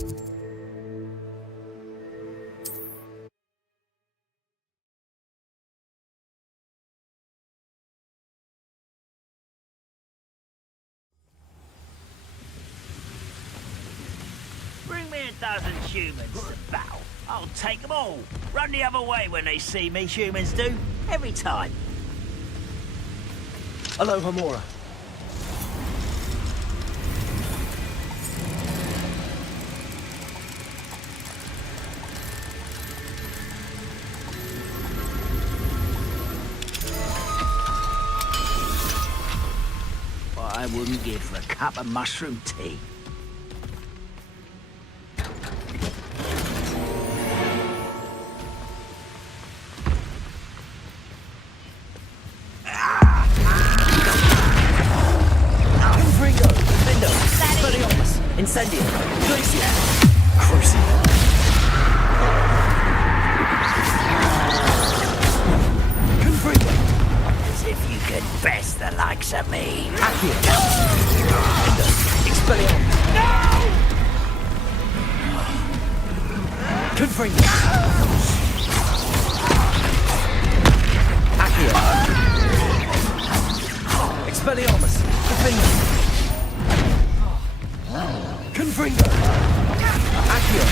Bring me 1,000 humans to battle. I'll take them all. Run the other way when they see me, humans do. Every time. Hello, Hamura. What I wouldn't give for a cup of mushroom tea. Incendio! Glacier! Crucible! Confringo! As if you could best the likes of me. Accio! Expelliarmus! No! Confringo! Accio! Expelliarmus! Confringo! Confringo! Accio!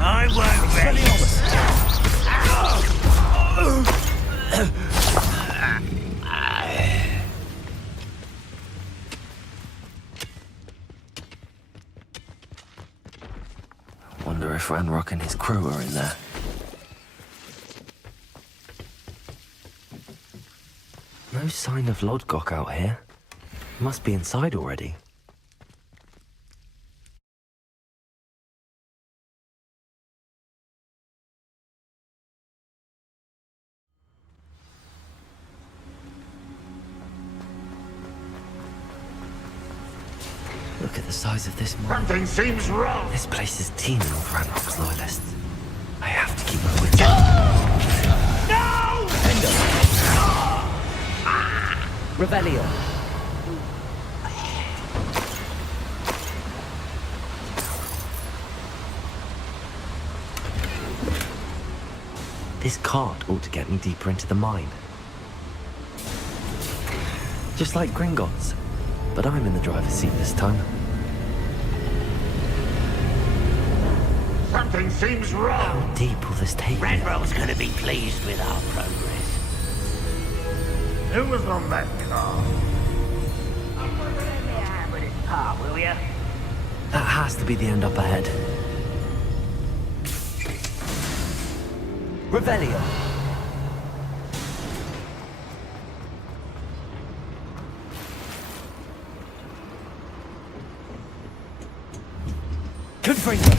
I won't Expelliarmus! Wonder if Ranrock and his crew are in there. No sign of Lodgok out here. Must be inside already. Look at the size of this mine. Something seems wrong. This place is teeming with Ranrock's loyalists. I have to keep my wits. No! Revelio. This cart ought to get me deeper into the mine. Just like Gringotts, but I'm in the driver's seat this time. Something seems wrong. How deep will this take me? Ranrock's gonna be pleased with our progress. Who was on that car? Lend me a hand with this part, will ya? That has to be the end up ahead. Revelio. Confringo.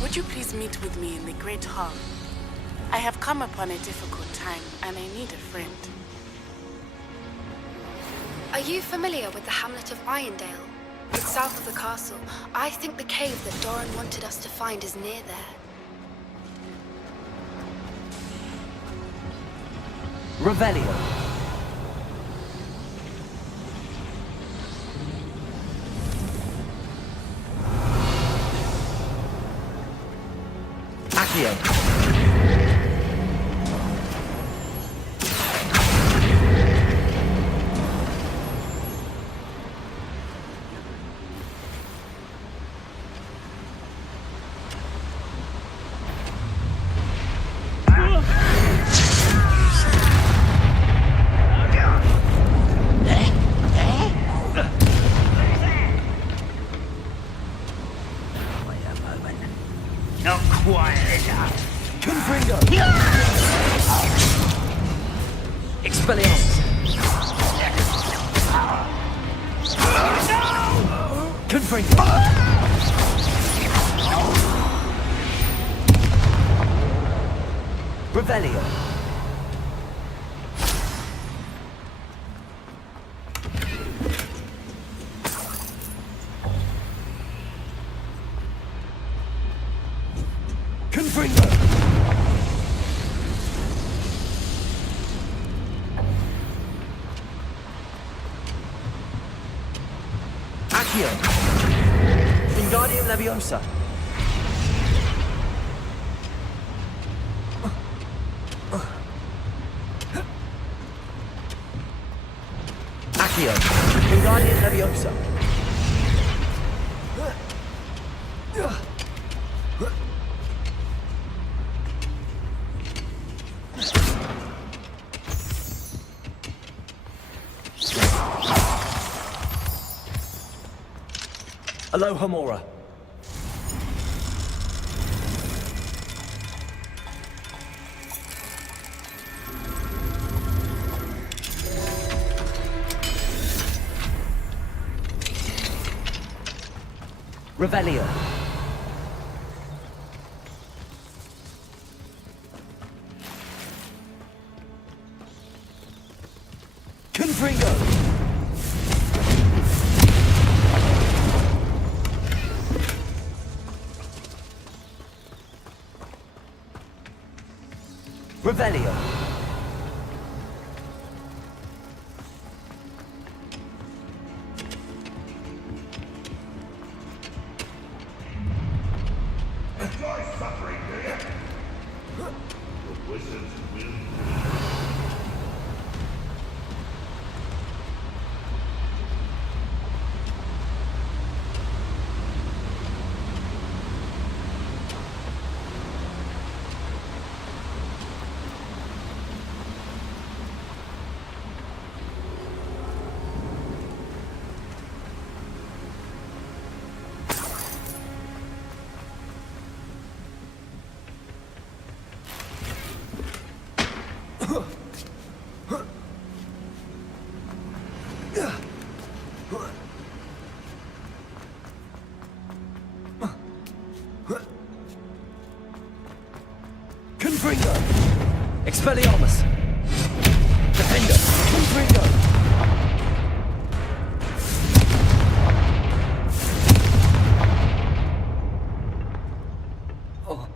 Would you please meet with me in the Great Hall? I have come upon a difficult time, and I need a friend. Are you familiar with the hamlet of Irondale? It's south of the castle. I think the cave that Doran wanted us to find is near there. Revelio. Accio. Not quite enough. Confringo. Expelliarmus. Confringo. Revelio. Confringo. Leviosa! Accio! Wingardium Leviosa! Aloha Mora. Revelio. Confringo. Revelio. Enjoy suffering, do you? The wizards will. Confringo. Expelliarmus. Defender. Confringo. Oh.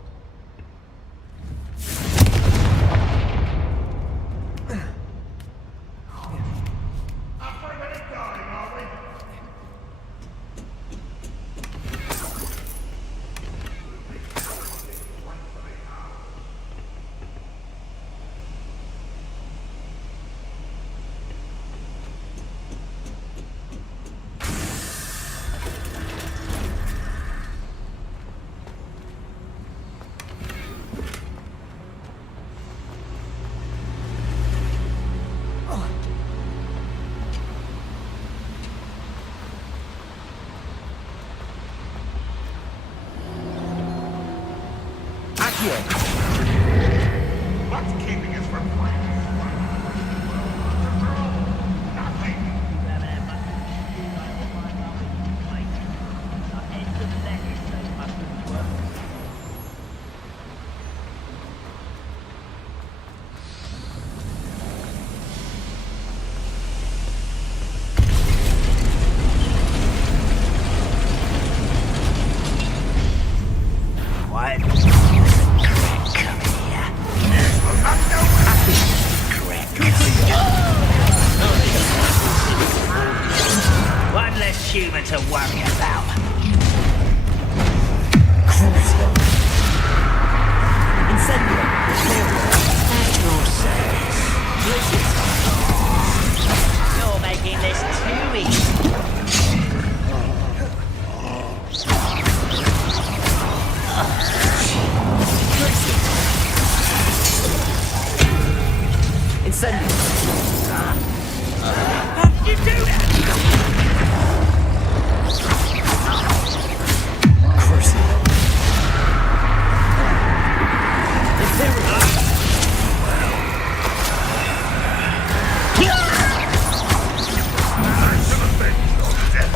Afraid of dying, are we? Accio. What's keeping us from playing? Nothing. What? Come here. One less human to worry about. Crucio. Incendio. At your service. You're making this too easy. Incendio. How did you do that? Crucio. Imperial. I should have been your death.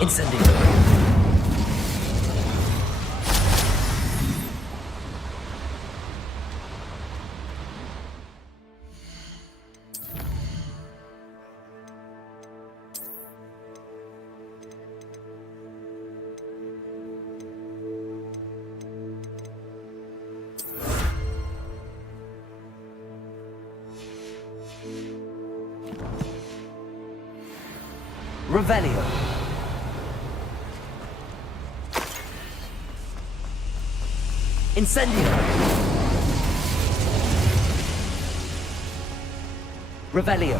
Incendio. Revelio. Incendio. Revelio.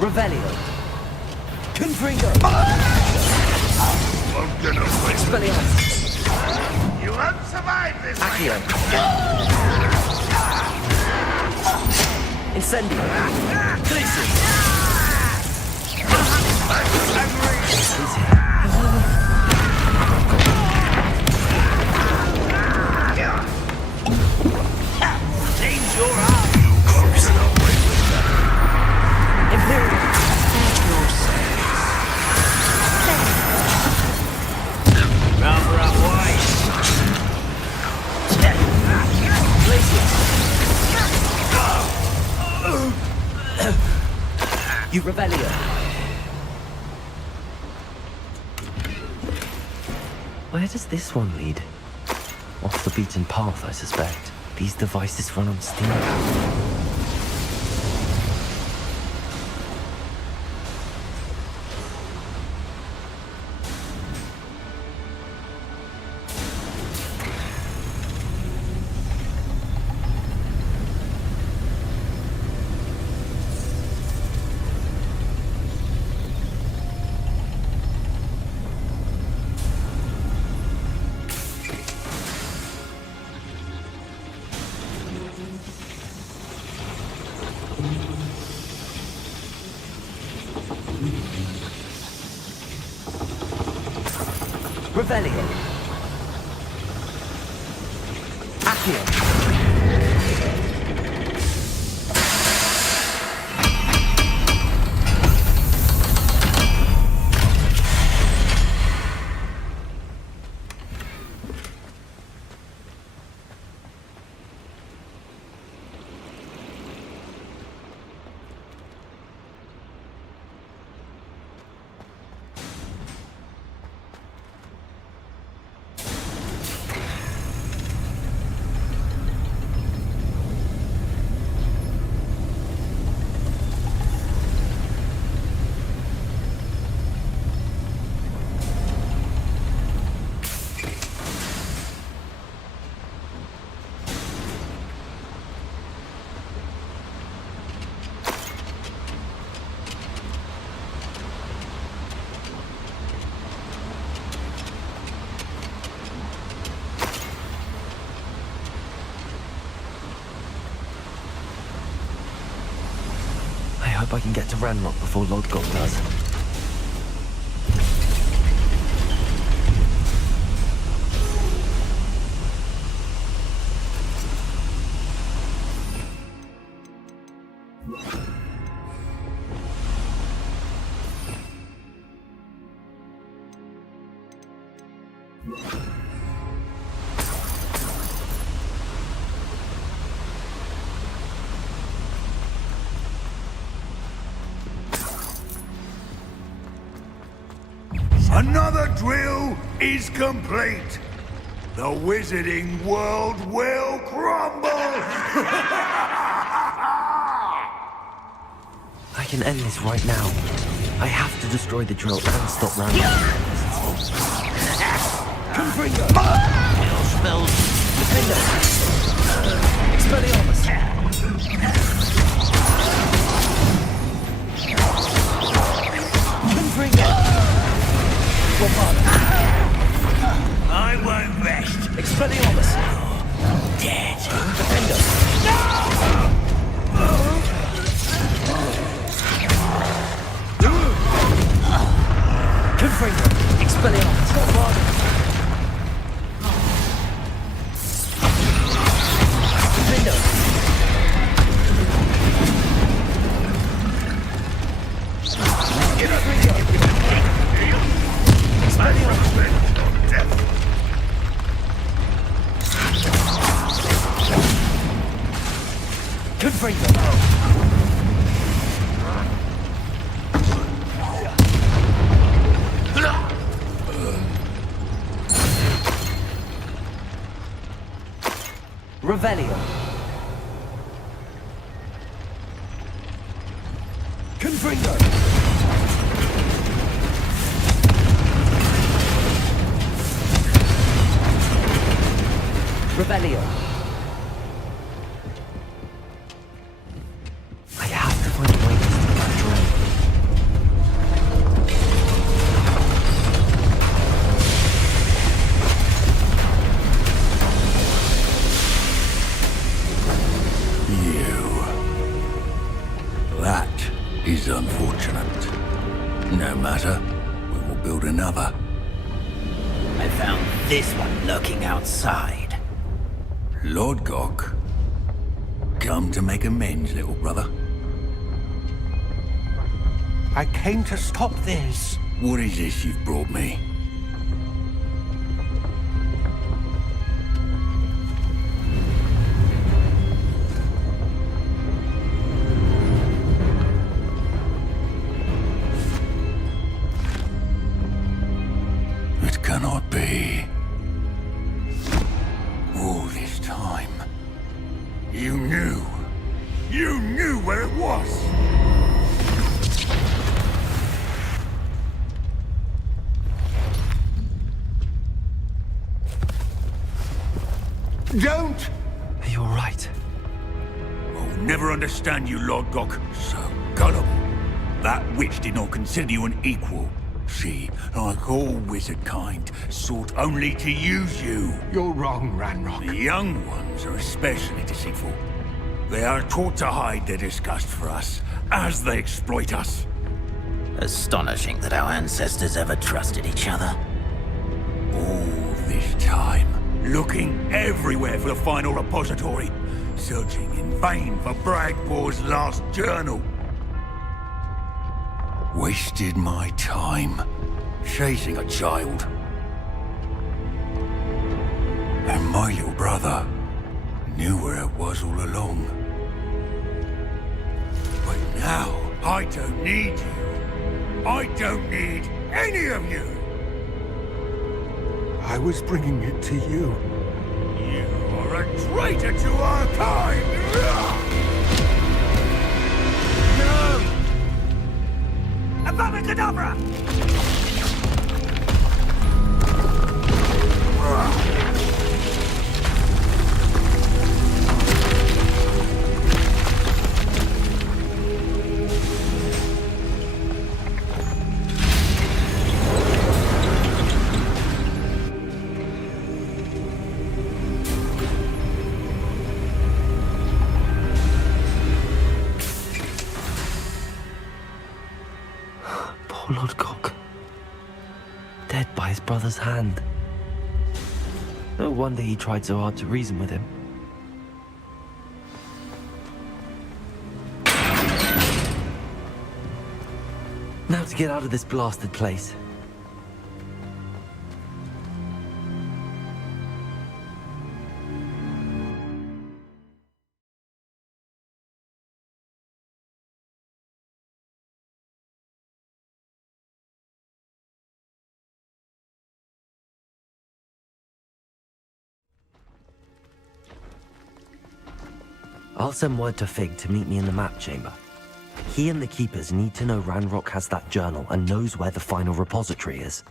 Revelio. Confringo. Expelliarmus. You won't survive this. Accio. Incendio. Glacius. Seems your arm. Imperial. Rather up wise. Glacius. You Revelio. Where does this one lead? Off the beaten path, I suspect. These devices run on steam power. Revelio. Accio. I hope I can get to Ranrock before Lodgok does. Another drill is complete. The wizarding world will crumble. I can end this right now. I have to destroy the drill and stop Ranrock. Confringo! Spells. Defendo! Expelliarmus! Revelio. Confringo. Revelio. I have to find a way to stop that drone. That is unfortunate. No matter, we will build another. I found this one lurking outside. Lodgok. Come to make amends, little brother. I came to stop this. What is this you've brought me? It cannot be. All this time, you knew. You knew where it was. Don't! Are you alright? I'll never understand you, Lodgok. So gullible. That witch did not consider you an equal. She, like all wizard kind, sought only to use you. You're wrong, Ranrock. The young ones are especially deceitful. They are taught to hide their disgust for us, as they exploit us. Astonishing that our ancestors ever trusted each other. All this time, looking everywhere for the final repository, searching in vain for Bragbor's last journal. Wasted my time, chasing a child. And my little brother knew where it was all along. But now, I don't need you. I don't need any of you. I was bringing it to you. You are a traitor to our kind! No! Above Cadabra! Poor Lodgok. Dead by his brother's hand. No wonder he tried so hard to reason with him. Now to get out of this blasted place. I'll send word to Fig to meet me in the map chamber. He and the Keepers need to know Ranrock has that journal and knows where the final repository is.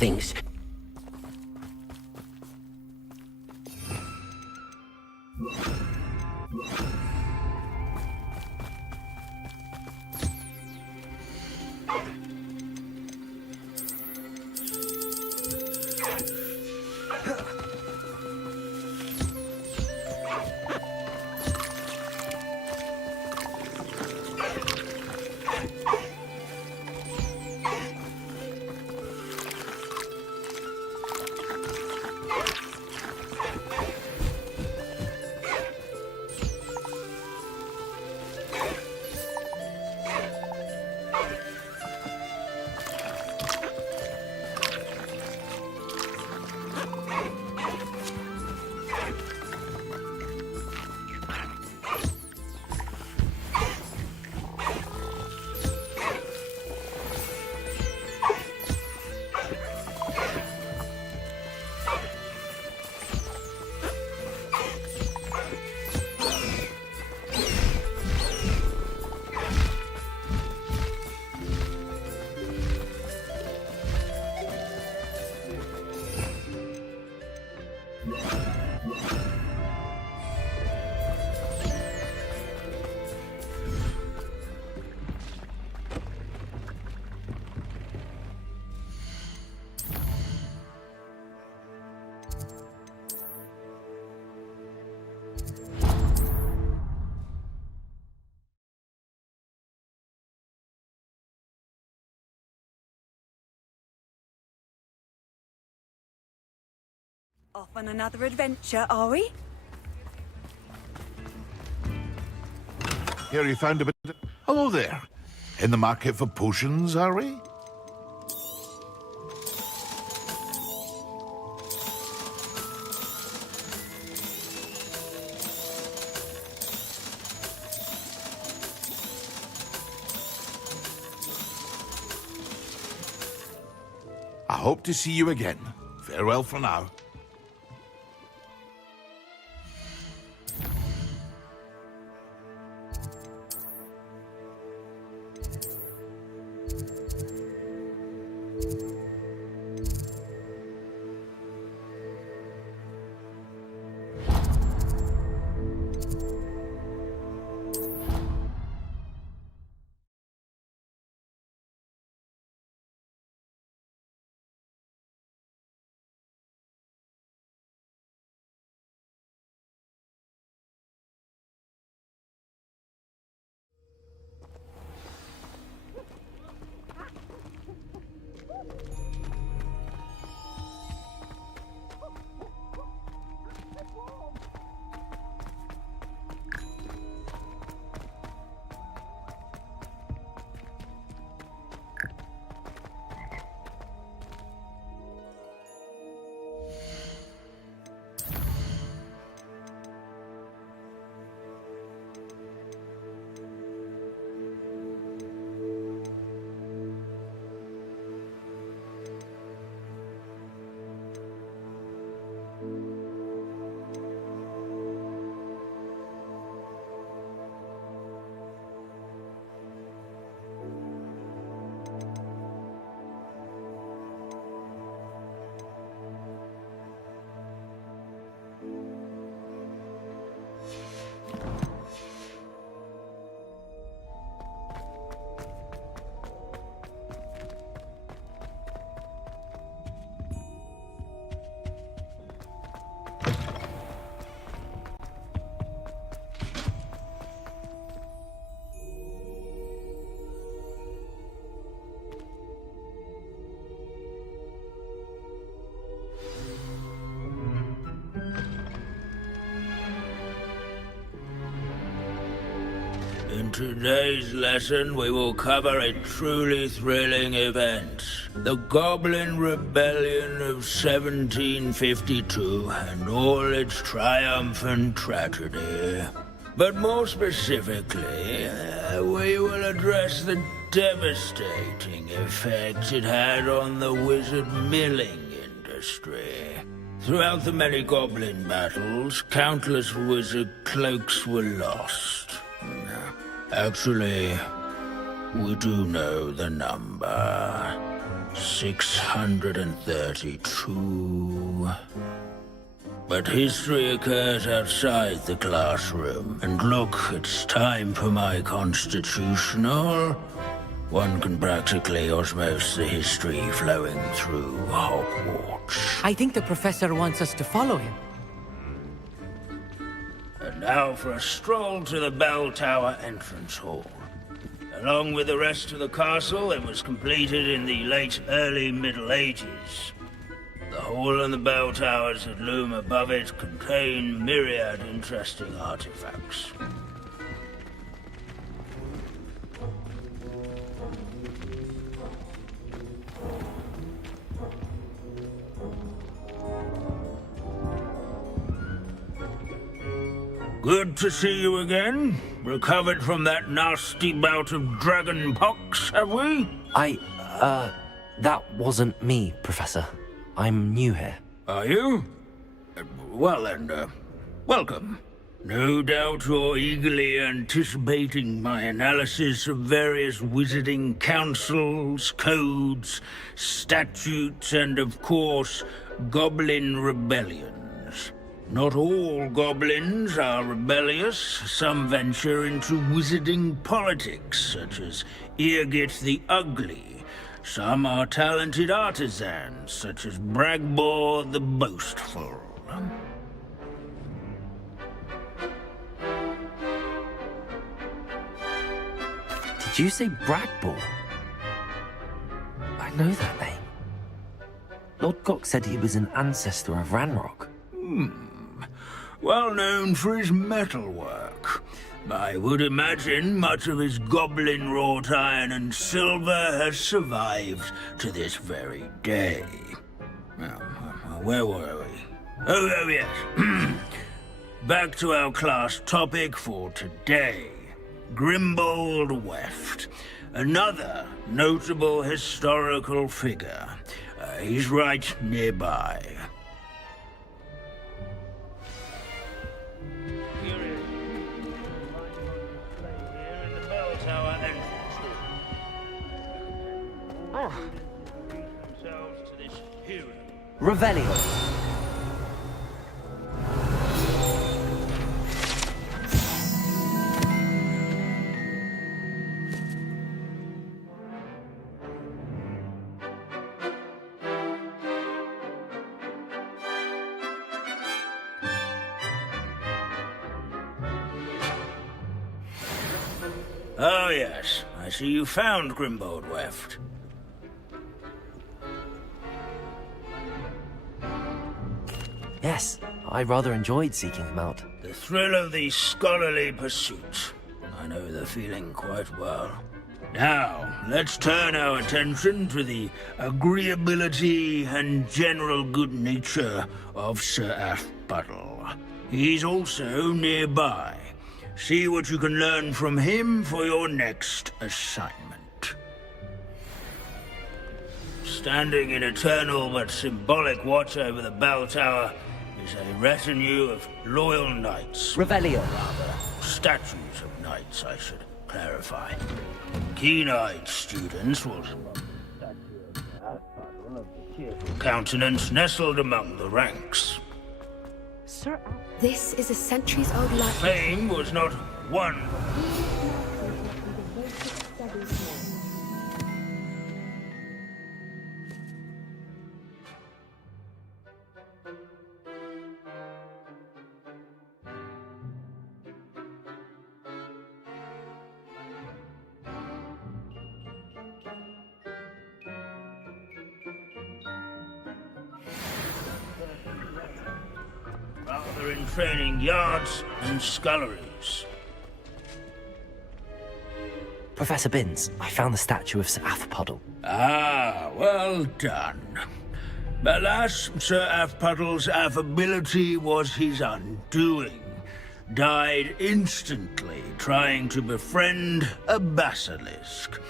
things. Off on another adventure, are we? Here you found a bit... Hello there. In the market for potions, are we? I hope to see you again. Farewell for now. In today's lesson, we will cover a truly thrilling event. The Goblin Rebellion of 1752 and all its triumphant tragedy. But more specifically, we will address the devastating effects it had on the wizard milling industry. Throughout the many goblin battles, countless wizard cloaks were lost. Actually, we do know the number. 632. But history occurs outside the classroom. And look, it's time for my constitutional. One can practically osmose the history flowing through Hogwarts. I think the professor wants us to follow him. And now for a stroll to the bell tower entrance hall. Along with the rest of the castle, it was completed in the late early Middle Ages. The hall and the bell towers that loom above it contain myriad interesting artifacts. Good to see you again. Recovered from that nasty bout of dragon pox, have we? That wasn't me, Professor. I'm new here. Are you? Well then, welcome. No doubt you're eagerly anticipating my analysis of various wizarding councils, codes, statutes, and of course, goblin rebellions. Not all goblins are rebellious. Some venture into wizarding politics, such as Eargit the Ugly. Some are talented artisans, such as Bragbor the Boastful. Did you say Bragbor? I know that name. Lodgok said he was an ancestor of Ranrock. Well known for his metalwork. I would imagine much of his goblin-wrought iron and silver has survived to this very day. Where were we? Oh yes. Back to our class topic for today. Grimbold Weft. Another notable historical figure. He's right nearby. Revelio. Oh yes, I see you found Grimbold Weft. Yes, I rather enjoyed seeking him out. The thrill of the scholarly pursuit. I know the feeling quite well. Now, let's turn our attention to the agreeability and general good nature of Sir Athbuttle. He's also nearby. See what you can learn from him for your next assignment. Standing in eternal but symbolic watch over the bell tower is a retinue of loyal knights. Revelio. Rather, statues of knights, I should clarify. Keen-eyed students will spot the statue of Athbuttle of the cheerful countenance nestled among the ranks. Sir, this is a centuries-old light. Fame was not one. Rather in training yards and sculleries. Professor Binns, I found the statue of Sir Athbuttle. Ah, well done. Alas, Sir Athbuttle's affability was his undoing. Died instantly trying to befriend a basilisk.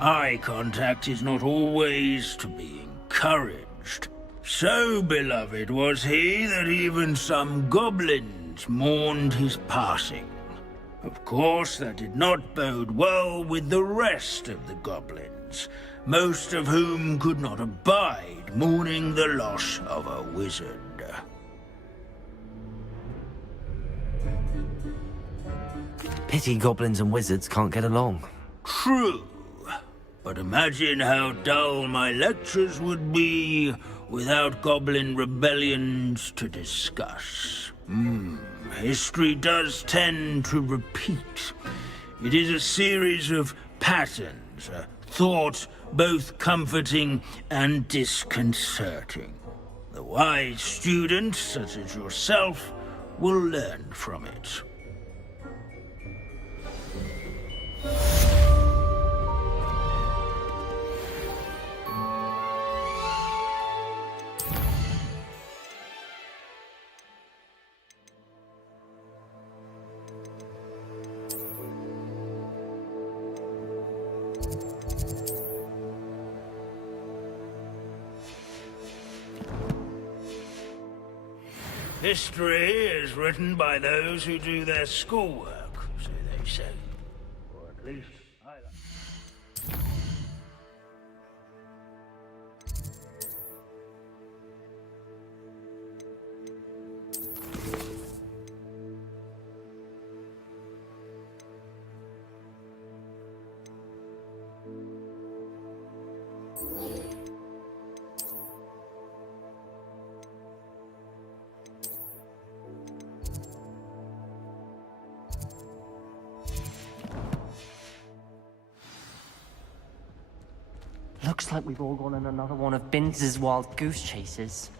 Eye contact is not always to be encouraged. So beloved was he that even some goblins mourned his passing. Of course, that did not bode well with the rest of the goblins. wizards, most of whom could not abide mourning the loss of a wizard. Pity goblins and wizards can't get along. True, but imagine how dull my lectures would be without goblin rebellions to discuss. History does tend to repeat. It is a series of patterns, a thought both comforting and disconcerting. The wise student, such as yourself, will learn from it. History is written by those who do their schoolwork, so they say. Or at least, I like. Looks like we've all gone on another one of Binz's wild goose chases.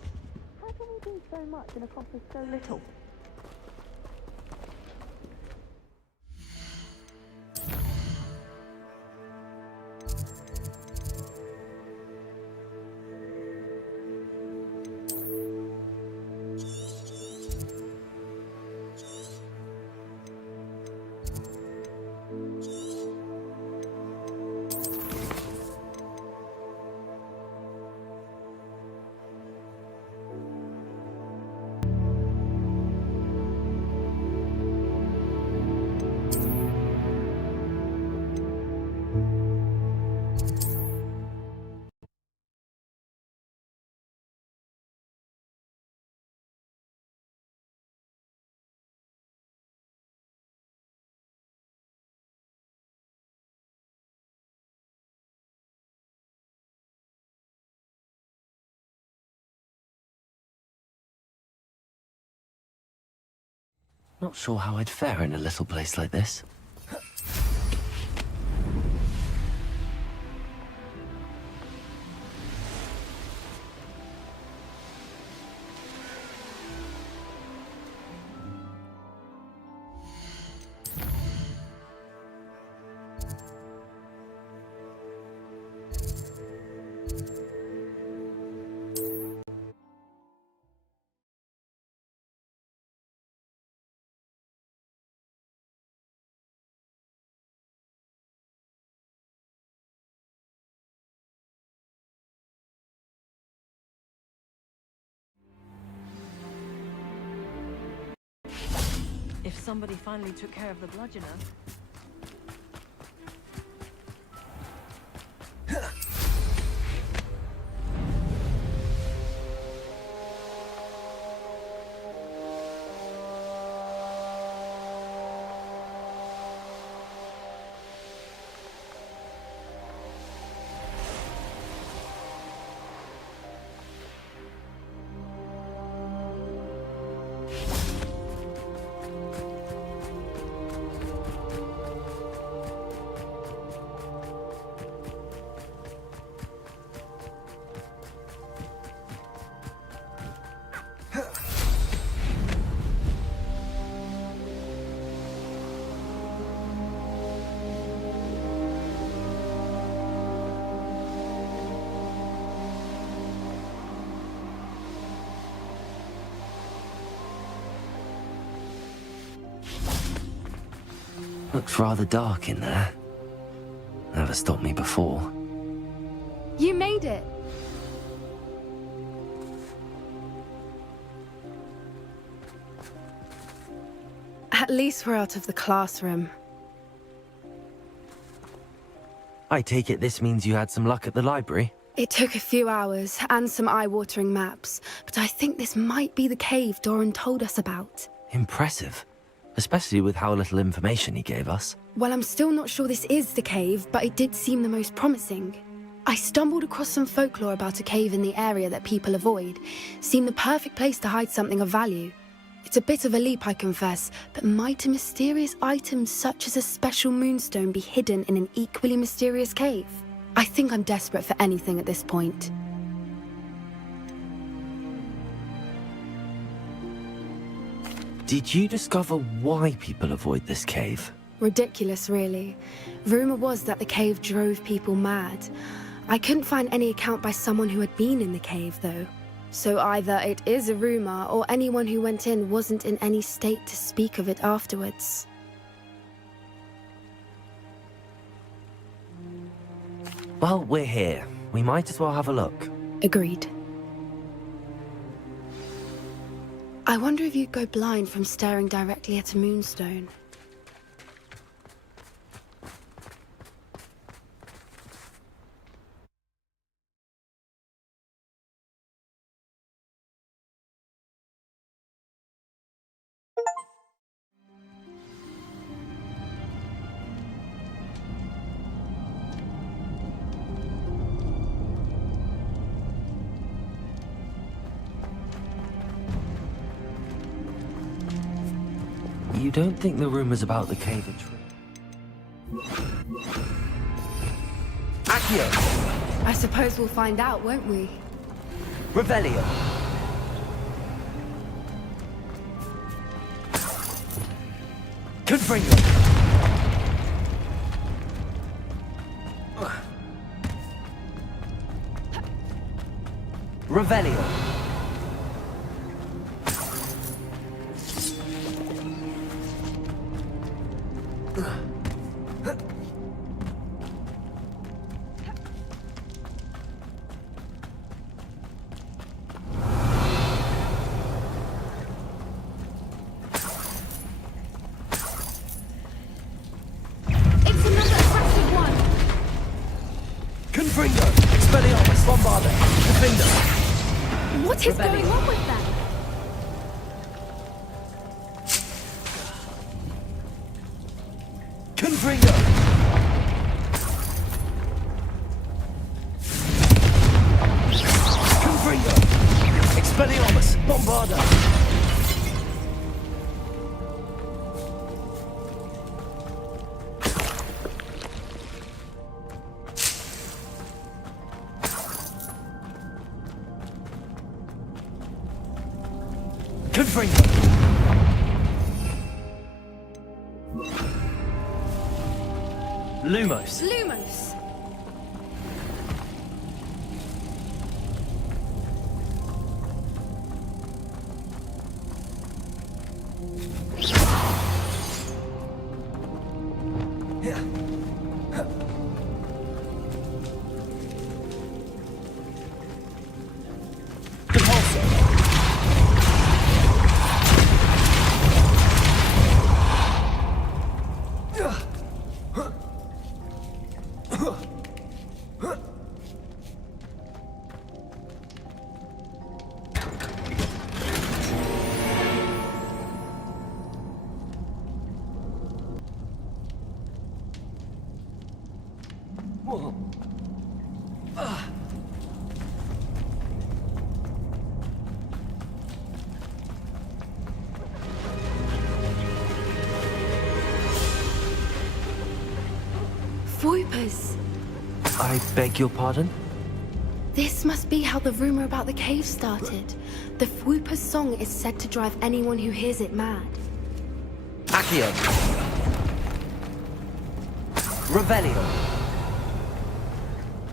How can we do so much and accomplish so little? Not sure how I'd fare in a little place like this. If somebody finally took care of the bludgeoner. Looks rather dark in there. Never stopped me before. You made it! At least we're out of the classroom. I take it this means you had some luck at the library? It took a few hours and some eye-watering maps, but I think this might be the cave Doran told us about. Impressive. Especially with how little information he gave us. Well, I'm still not sure this is the cave, but it did seem the most promising. I stumbled across some folklore about a cave in the area that people avoid. Seemed the perfect place to hide something of value. It's a bit of a leap, I confess, but might a mysterious item such as a special moonstone be hidden in an equally mysterious cave? I think I'm desperate for anything at this point. Did you discover why people avoid this cave? Ridiculous, really. Rumor was that the cave drove people mad. I couldn't find any account by someone who had been in the cave, though. So either it is a rumor, or anyone who went in wasn't in any state to speak of it afterwards. Well, we're here. We might as well have a look. Agreed. I wonder if you'd go blind from staring directly at a moonstone. You don't think the rumors about the cave are true? Accio! I suppose we'll find out, won't we? Revelio! Confringo! Revelio! What is going on with them? Confringo! Confringo! Expelliarmus! Bombarda! Lumos. Lumos. Voipers. I beg your pardon? This must be how the rumor about the cave started. The Voipers' song is said to drive anyone who hears it mad. Accio. Revelio.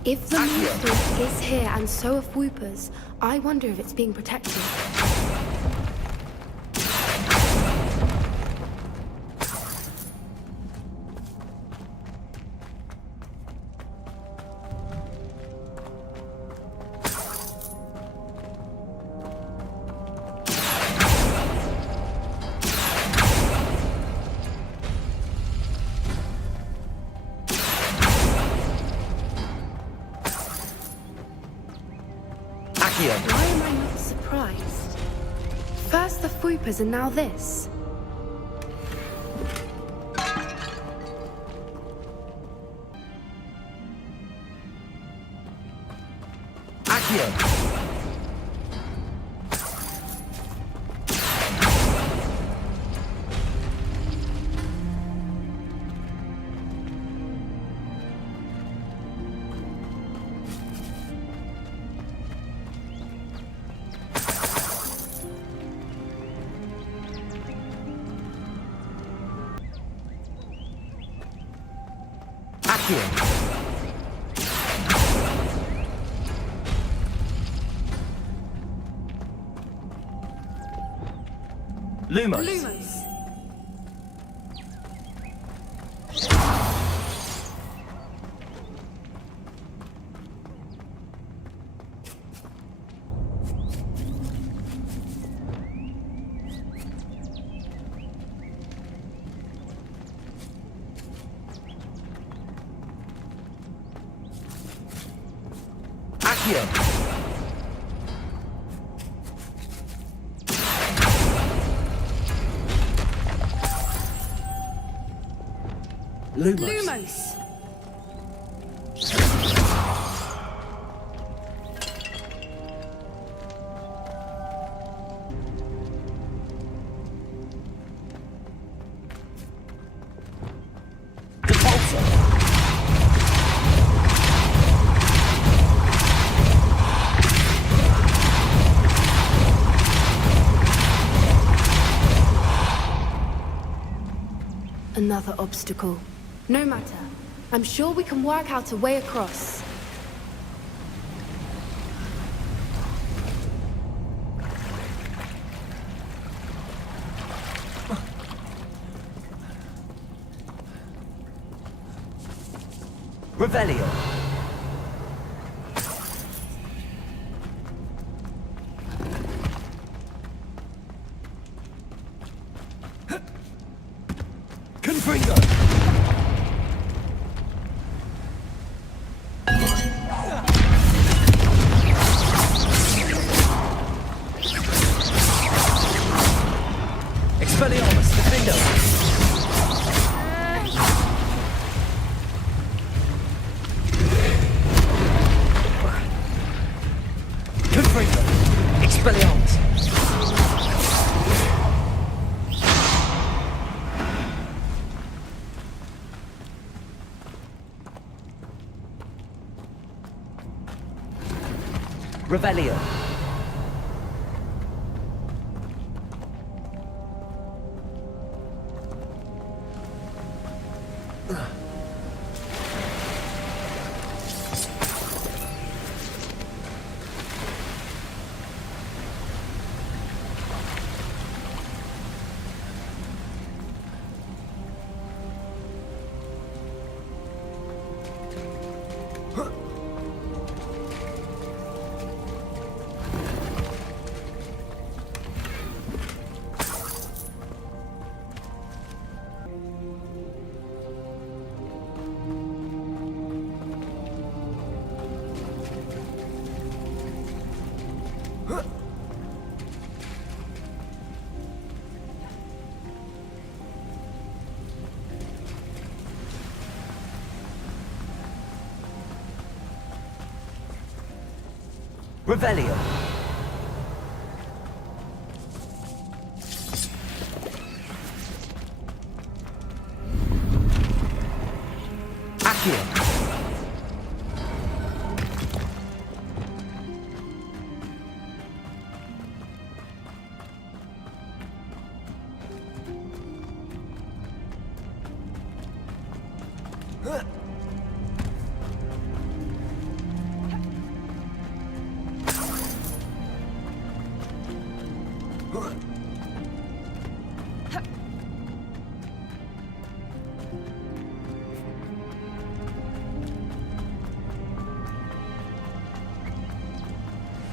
If the moonstone is here and so are Voipers, I wonder if it's being protected. Why am I not surprised? First the Foopas and now this. Lumos. Lumos. Lumos. Another obstacle. No matter. I'm sure we can work out a way across. Revelio. Confringo. Expelliarmus, Defendo. Confringo. Expelliarmus. Revelio. Revelio. Accio.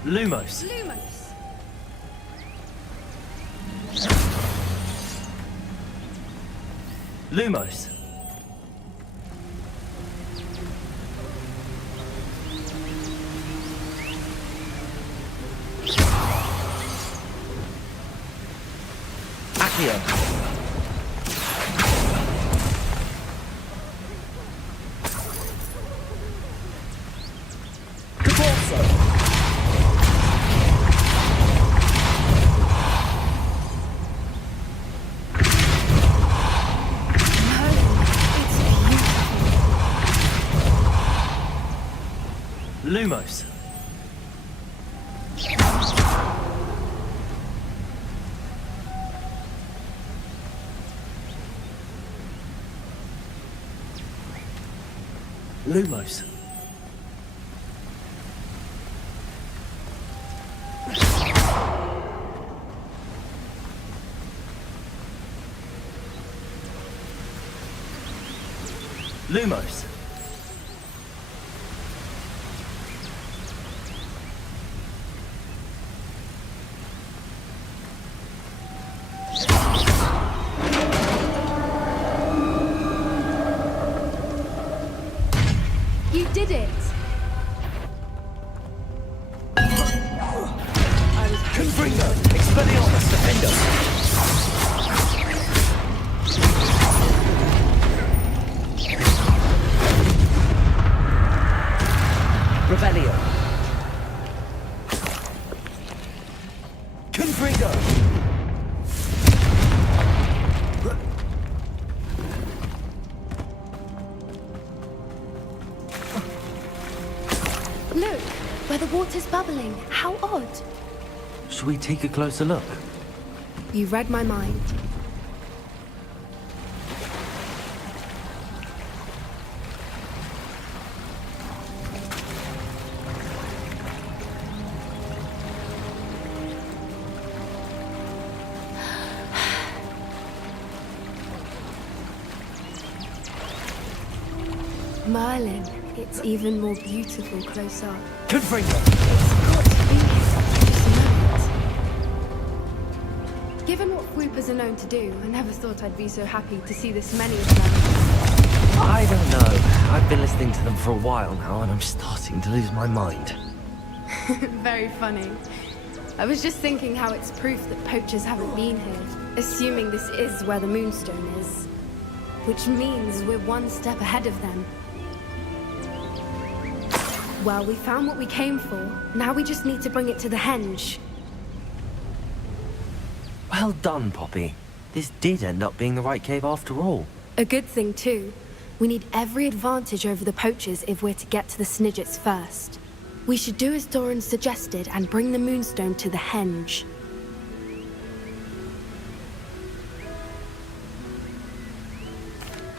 Lumos. Lumos. Lumos. here. Lumos. Lumos. Lumos. You did it! Confringo! Expelliarmus Defender! Revelio! Confringo! Look, where the water's bubbling. How odd. Should we take a closer look? You read my mind. Merlin, it's even more beautiful close up. Confringo! Got to be here to moment. Given what Whoopers are known to do, I never thought I'd be so happy to see this many of them. I don't know. I've been listening to them for a while now, and I'm starting to lose my mind. Very funny. I was just thinking how it's proof that poachers haven't been here, assuming this is where the Moonstone is. Which means we're one step ahead of them. Well, we found what we came for. Now we just need to bring it to the henge. Well done, Poppy. This did end up being the right cave after all. A good thing, too. We need every advantage over the poachers if we're to get to the Snidgets first. We should do as Doran suggested and bring the Moonstone to the henge.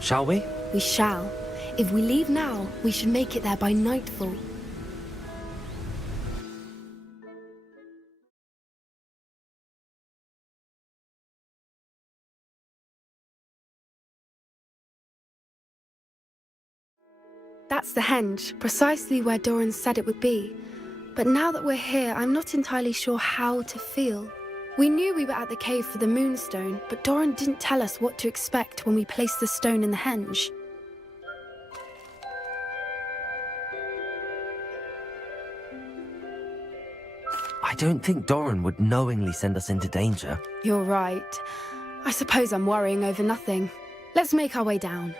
Shall we? We shall. If we leave now, we should make it there by nightfall. That's the henge, precisely where Doran said it would be. But now that we're here, I'm not entirely sure how to feel. We knew we were at the cave for the Moonstone, but Doran didn't tell us what to expect when we placed the stone in the henge. I don't think Doran would knowingly send us into danger. You're right. I suppose I'm worrying over nothing. Let's make our way down.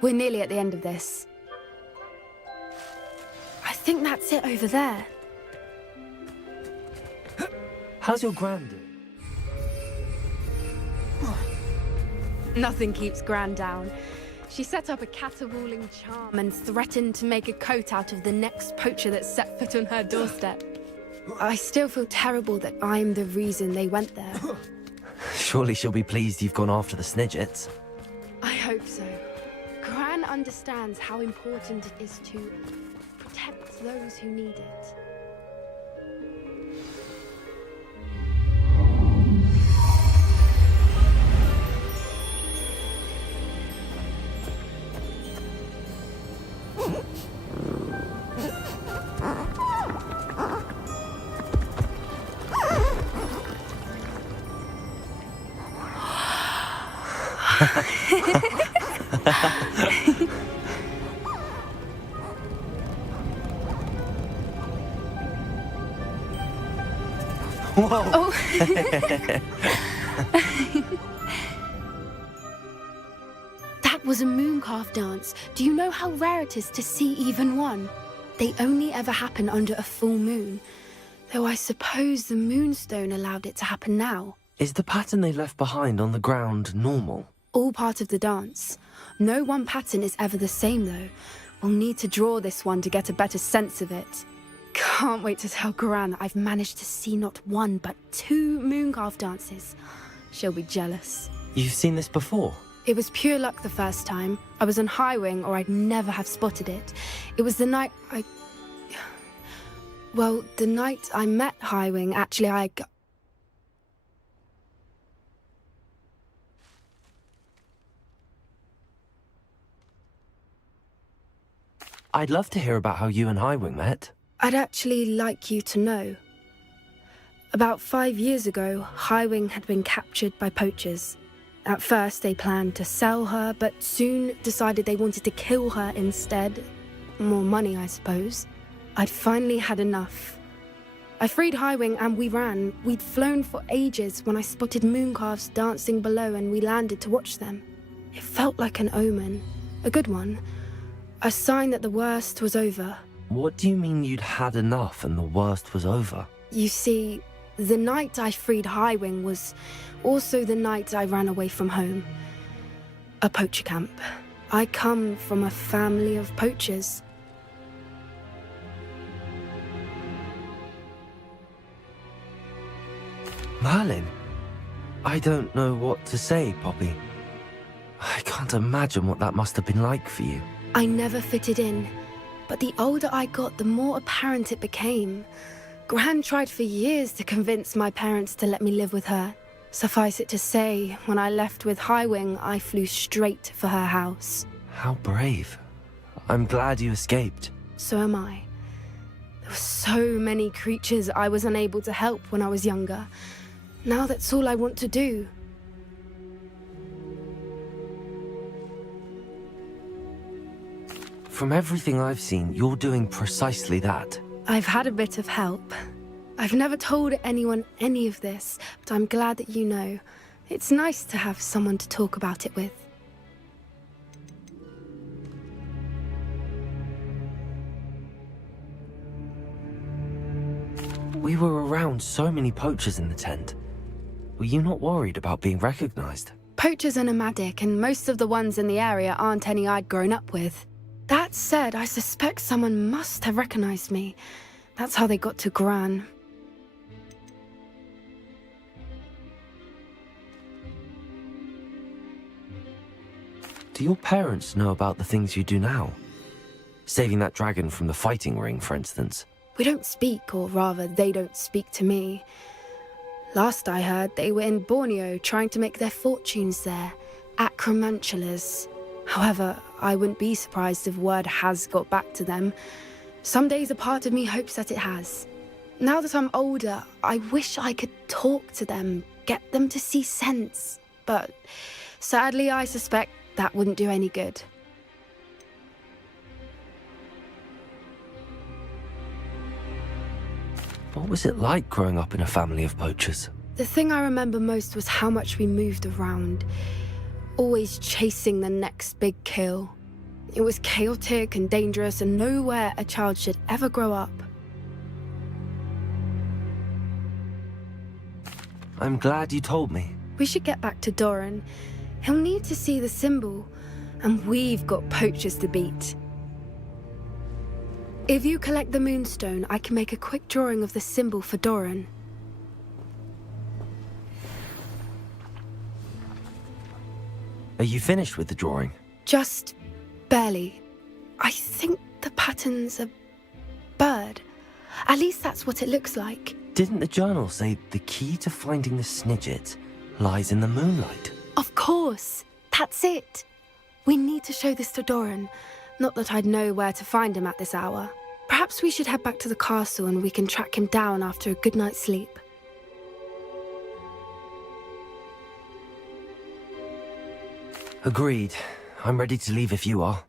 We're nearly at the end of this. I think that's it over there. How's your Gran doing? Nothing keeps Gran down. She set up a caterwauling charm and threatened to make a coat out of the next poacher that set foot on her doorstep. I still feel terrible that I'm the reason they went there. Surely she'll be pleased you've gone after the Snidgets. I hope so. Gran understands how important it is to protect those who need it. Whoa! Oh. It was a mooncalf dance. Do you know how rare it is to see even one? They only ever happen under a full moon. Though I suppose the moonstone allowed it to happen now. Is the pattern they left behind on the ground normal? All part of the dance. No one pattern is ever the same, though. We'll need to draw this one to get a better sense of it. Can't wait to tell Gran that I've managed to see not one, but 2 mooncalf dances. She'll be jealous. You've seen this before? It was pure luck the first time. I was on Highwing, or I'd never have spotted it. It was the night Well, the night I met Highwing, actually, I'd love to hear about how you and Highwing met. I'd actually like you to know. About 5 years ago, Highwing had been captured by poachers. At first, they planned to sell her, but soon decided they wanted to kill her instead. More money, I suppose. I'd finally had enough. I freed Highwing and we ran. We'd flown for ages when I spotted mooncalves dancing below and we landed to watch them. It felt like an omen. A good one. A sign that the worst was over. What do you mean you'd had enough and the worst was over? You see, the night I freed Highwing was also the night I ran away from home. A poacher camp. I come from a family of poachers. Merlin? I don't know what to say, Poppy. I can't imagine what that must have been like for you. I never fitted in, but the older I got, the more apparent it became. Gran tried for years to convince my parents to let me live with her. Suffice it to say, when I left with Highwing, I flew straight for her house. How brave. I'm glad you escaped. So am I. There were so many creatures I was unable to help when I was younger. Now that's all I want to do. From everything I've seen, you're doing precisely that. I've had a bit of help. I've never told anyone any of this, but I'm glad that you know. It's nice to have someone to talk about it with. We were around so many poachers in the tent. Were you not worried about being recognized? Poachers are nomadic, and most of the ones in the area aren't any I'd grown up with. That said, I suspect someone must have recognized me. That's how they got to Gran. Do your parents know about the things you do now? Saving that dragon from the fighting ring, for instance. We don't speak, or rather, they don't speak to me. Last I heard, they were in Borneo trying to make their fortunes there, acromantulas. However, I wouldn't be surprised if word has got back to them. Some days a part of me hopes that it has. Now that I'm older, I wish I could talk to them, get them to see sense. But sadly, I suspect that wouldn't do any good. What was it like growing up in a family of poachers? The thing I remember most was how much we moved around, always chasing the next big kill. It was chaotic and dangerous, and nowhere a child should ever grow up. I'm glad you told me. We should get back to Doran. He'll need to see the symbol, and we've got poachers to beat. If you collect the moonstone, I can make a quick drawing of the symbol for Doran. Are you finished with the drawing? Just barely. I think the pattern's a bird. At least that's what it looks like. Didn't the journal say the key to finding the Snidget lies in the moonlight? Of course. That's it. We need to show this to Doran. Not that I'd know where to find him at this hour. Perhaps we should head back to the castle and we can track him down after a good night's sleep. Agreed. I'm ready to leave if you are.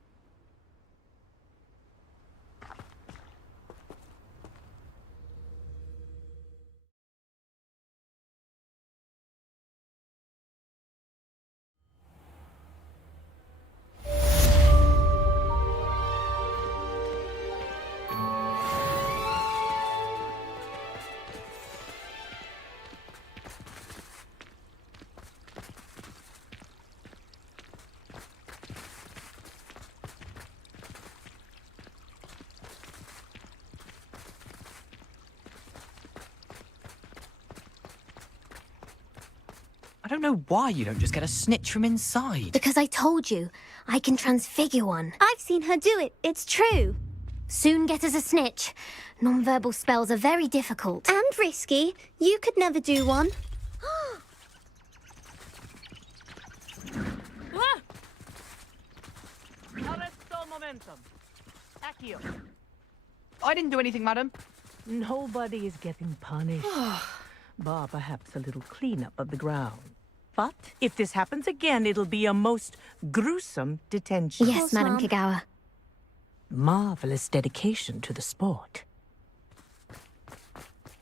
I don't know why you don't just get a snitch from inside. Because I told you, I can transfigure one. I've seen her do it, it's true. Soon get us a snitch. Non-verbal spells are very difficult. And risky. You could never do one. Arresto momentum. Accio. I didn't do anything, madam. Nobody is getting punished. Bar perhaps a little cleanup of the ground. But if this happens again, it'll be a most gruesome detention. Yes, Madam Kagawa. Marvelous dedication to the sport.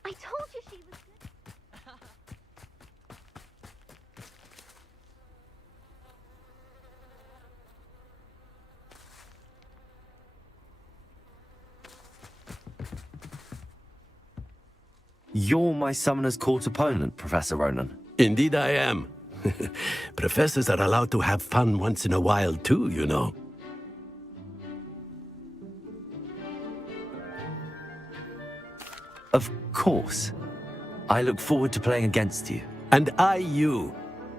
I told you she was good. You're my Summoner's Court opponent, Professor Ronan. Indeed I am. Professors are allowed to have fun once in a while too, you know. Of course. I look forward to playing against you. And I you.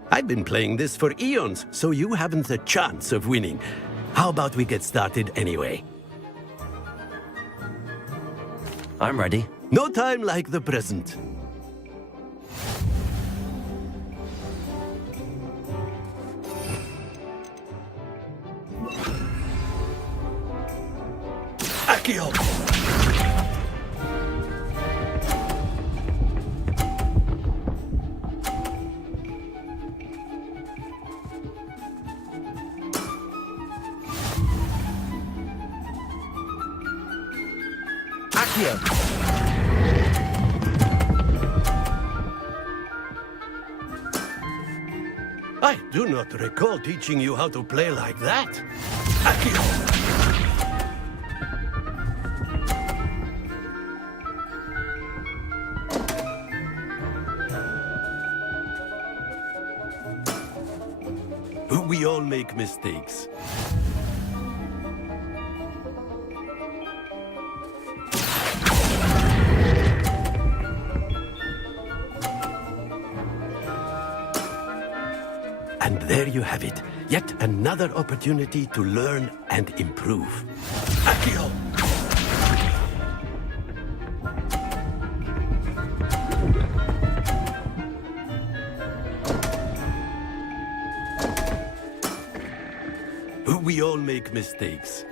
I've been playing this for eons, so you haven't a chance of winning. How about we get started anyway? I'm ready. No time like the present. Accio! I do not recall teaching you how to play like that. Accio! We all make mistakes. And there you have it. Yet another opportunity to learn and improve. Accio! We all make mistakes.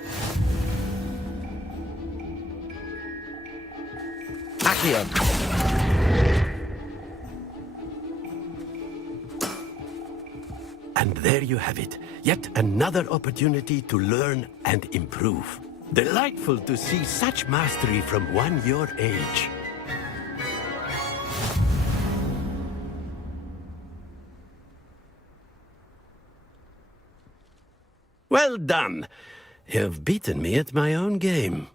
Accio! And there you have it. Yet another opportunity to learn and improve. Delightful to see such mastery from one your age. Well done. You've beaten me at my own game.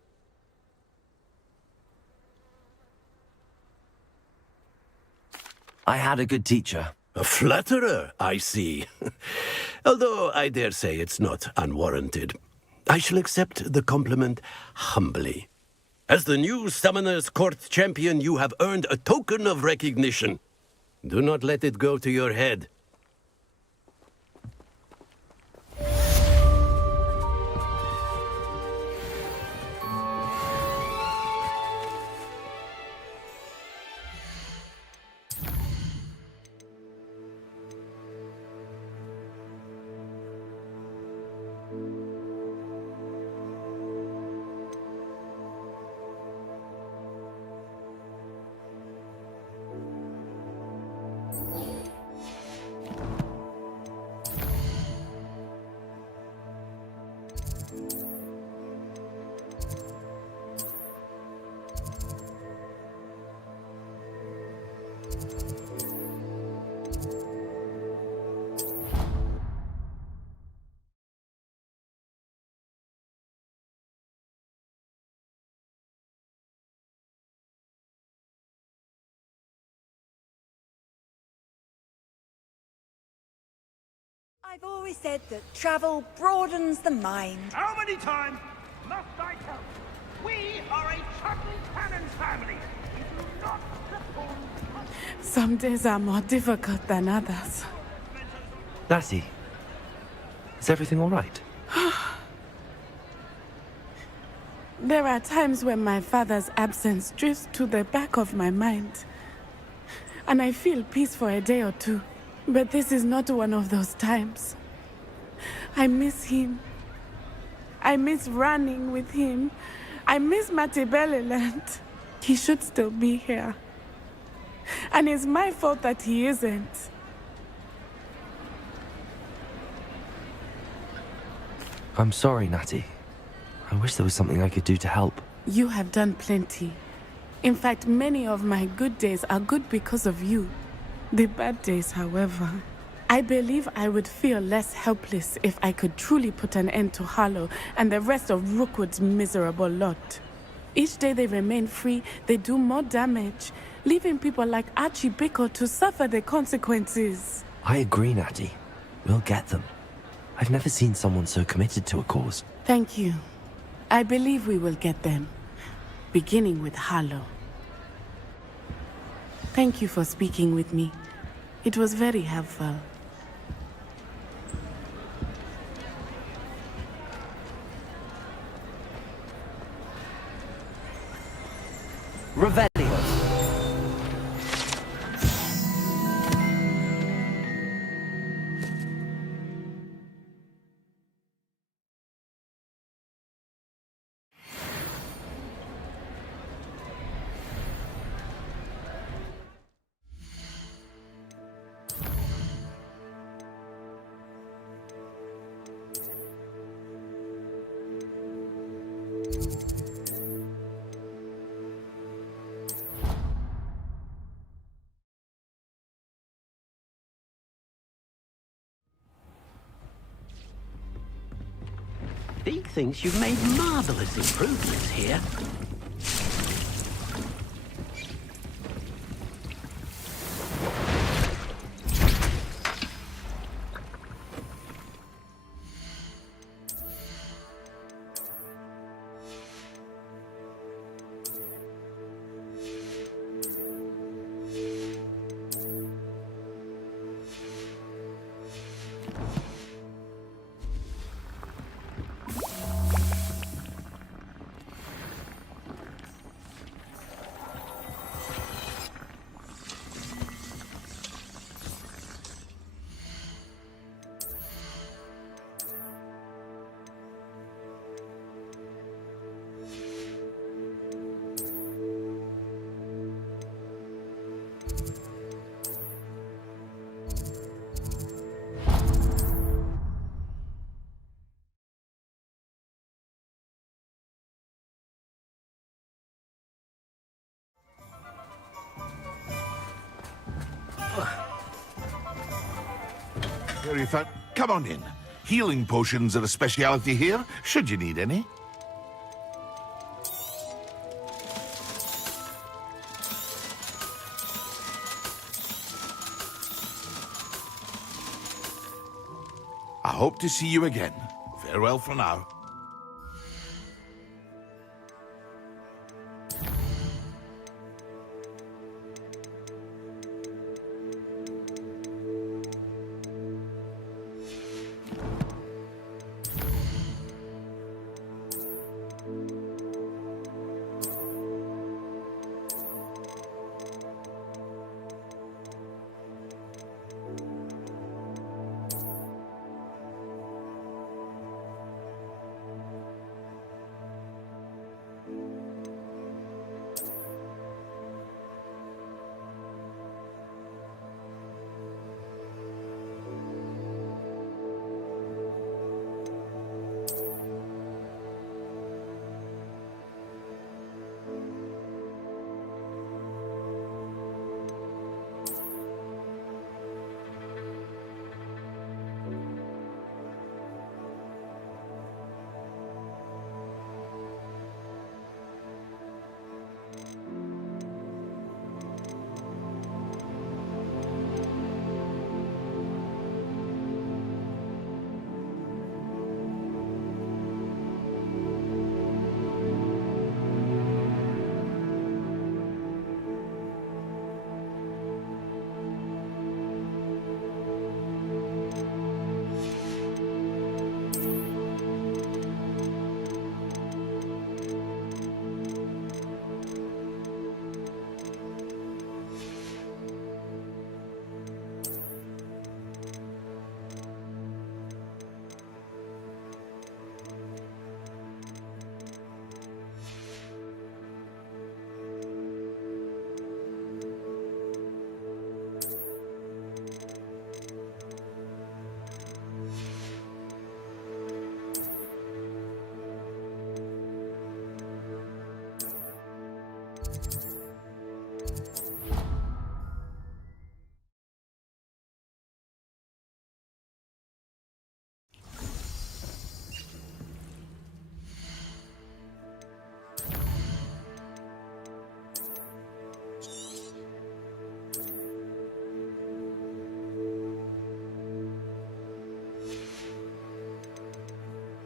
I had a good teacher. A flatterer, I see. Although I dare say it's not unwarranted. I shall accept the compliment humbly. As the new Summoner's Court champion, you have earned a token of recognition. Do not let it go to your head. I've always said that travel broadens the mind. How many times must I tell you? We are a Chuckle Cannons family. We do not support... Some days are more difficult than others. Natty, is everything all right? There are times when my father's absence drifts to the back of my mind, and I feel peace for a day or two. But this is not one of those times. I miss him. I miss running with him. I miss Matibeleland. He should still be here. And it's my fault that he isn't. I'm sorry, Natty. I wish there was something I could do to help. You have done plenty. In fact, many of my good days are good because of you. The bad days, however, I believe I would feel less helpless if I could truly put an end to Harlow and the rest of Rookwood's miserable lot. Each day they remain free, they do more damage, leaving people like Archie Bickle to suffer the consequences. I agree, Natty. We'll get them. I've never seen someone so committed to a cause. Thank you. I believe we will get them, beginning with Harlow. Thank you for speaking with me. It was very helpful. Revelio. He thinks you've made marvelous improvements here. Very fun. Come on in. Healing potions are a speciality here, should you need any. I hope to see you again. Farewell for now.